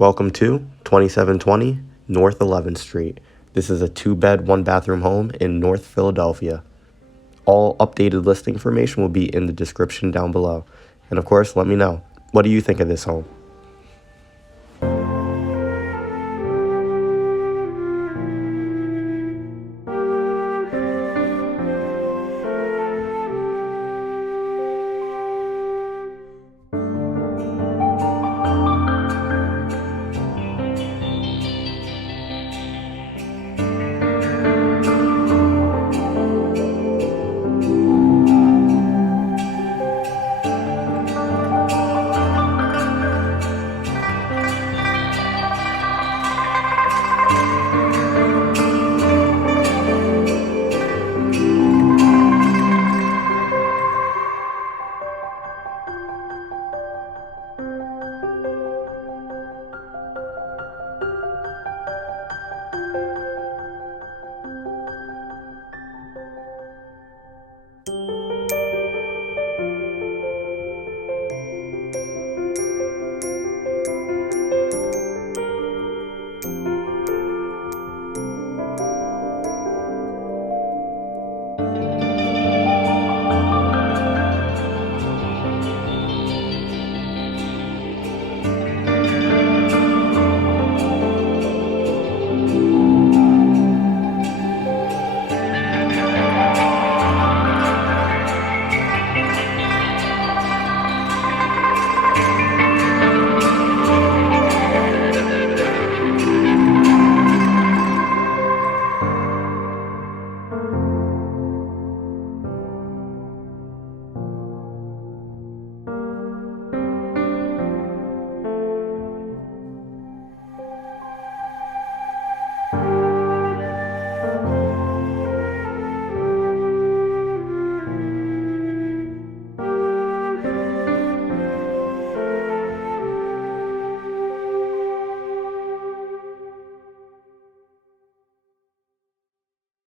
Welcome to 2720 North 11th Street. This is a 2-bed, 1-bathroom home in North Philadelphia. All updated listing information will be in the description down below. And of course, let me know, what do you think of this home?